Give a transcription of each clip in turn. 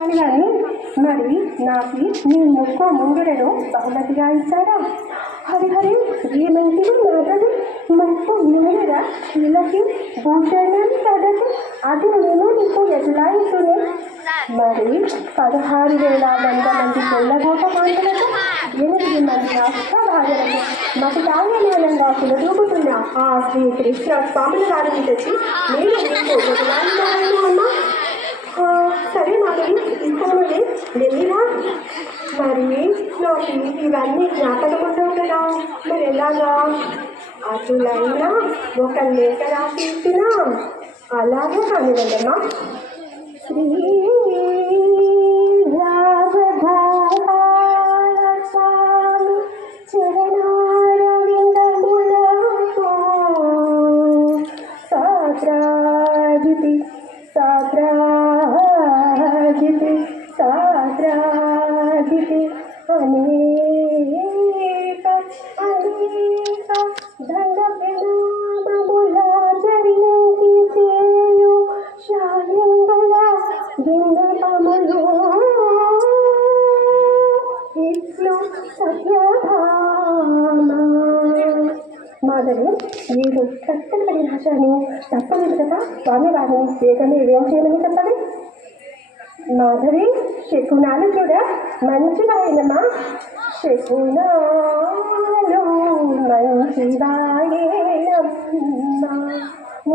కానీ మరి నాకు నీ ముక్కు ముంగిరను బహుమతిగా ఇస్తాడా? హరిహరి ఏమంటివి మాటలు? ముక్కు ముంగిర వీళ్ళకి భూషణం కదటి, అది నేను నీకు ఎట్లా ఇస్తుంది? మరి 16,100 మంది కొల్లగోట కాంతులకు 8 మంది అష్టభాగలకు మకుటాయమానంగా కులదూపుతున్న ఆ శ్రీకృష్ణ స్వాముల వారిని తెచ్చి నేను నీకు ఎదులాడుతున్నాను అమ్మా. సరే మాధవి, ఇంకోనే వెళ్ళినా. మరి నాకు ఇవన్నీ జ్ఞాపకం ఉండవు కదా, మరి ఎలాగా? అటులైనా ఒక లేఖ రాసినా అలాగే కానివ్వండమ్మా. శ్రీ స్వామి చరణారవిందములకు సాద్రాజితి సాద్రాజితి సాద్రాజితి అనేక అనేక దండ ప్రణామములాచరించి చేయు శాలింగల విన్నపములు ఇట్లు సత్యభామ. మాధవి, మీరు కష్టపడి భాషని తప్పలేదు కదా, స్వామి వారిని వేగమే ఏం చేయమని చెప్పండి. మాధవి, శకునాలు కూడా మంచివాయనమ్మా. శకునాలు మంచివాయేనమ్మా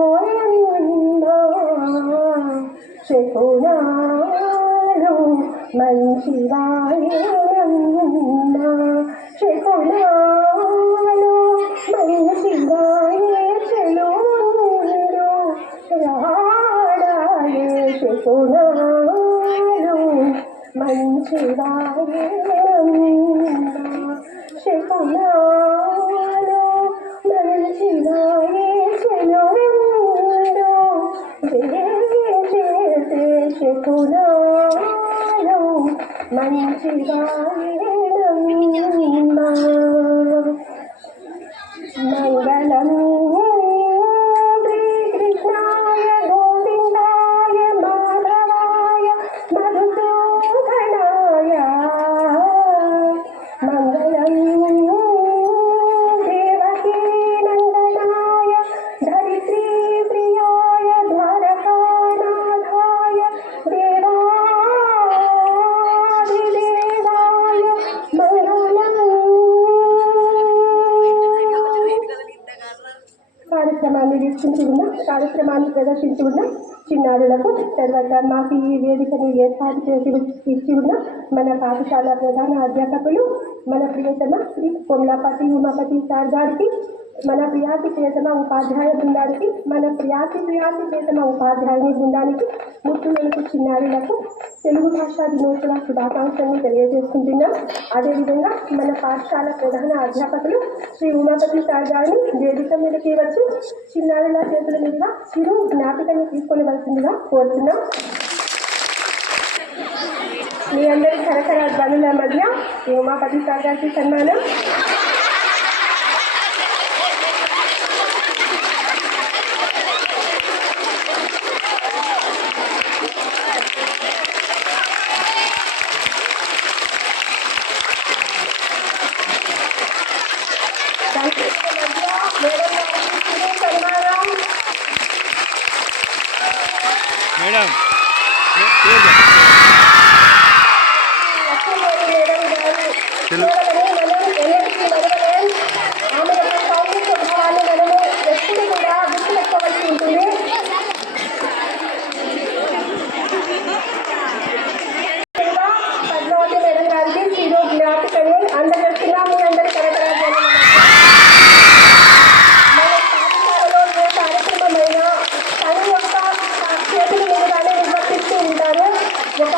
ఓయమ్మా. శకునాలు మంచివాయేనమ్మా. శకునాలు మంచివాయే చెలుండు రాడాయే. శకునాలు మంచివాయేనమ్మా. శకునాలు మంచివాయే చెలుండు చేసే శకునాలు మంచివాయేనమ్మా. మంగళం శ్రీకృష్ణాయ గోవిందాయ మాధవాయ మధుసూదనాయ. మంగళం దేవకీ నందనాయ ధరిత్రీ ప్రియాయ ద్వారకానాథాయ దేవాదిదేవాయ మంగళం. కార్యక్రమాన్ని వీక్షించి ఉన్న, కార్యక్రమాన్ని ప్రదర్శించి ఉన్న చిన్నారులకు, తర్వాత మాకు ఈ వేదికను ఏర్పాటు చేసి ఇచ్చి ఉన్న మన పాఠశాల ప్రధాన అధ్యాపకులు, మన ప్రియతమ శ్రీ కొమ్లాపతి ఉమాపతి సార్ గారికి, మన ప్రియాతిప్రియతమ ఉపాధ్యాయ బృందానికి, మన ప్రియాతిప్రియతమ ఉపాధ్యాయుని బృందానికి, ముఖ్యులకు, చిన్నారులకు తెలుగు భాషా దినోత్సవ శుభాకాంక్షలను తెలియజేసుకుంటున్నాం. అదేవిధంగా మన పాఠశాల ప్రధాన అధ్యాపకులు శ్రీ ఉమాపతి సార్ గారిని వేదిక మీదకి వచ్చి చిన్నారుల చేతుల మీదుగా చిరు జ్ఞాపికను తీసుకొనవలసిందిగా కోరుతున్నాం. మీ అందరి కరకర ధ్వనుల మధ్య శ్రీ ఉమాపతి సార్ గారికి సన్మానం. మేడం పద్మావతి మేడం గారికి ఈరోజు జ్ఞాపికని అందజేస్తున్నాం. మీ అందరి కార్యక్రమాలు ఏ కార్యక్రమమైనా తను యొక్క చేతుల మీదుగానే నిర్వర్తిస్తూ ఉంటారు. ఒక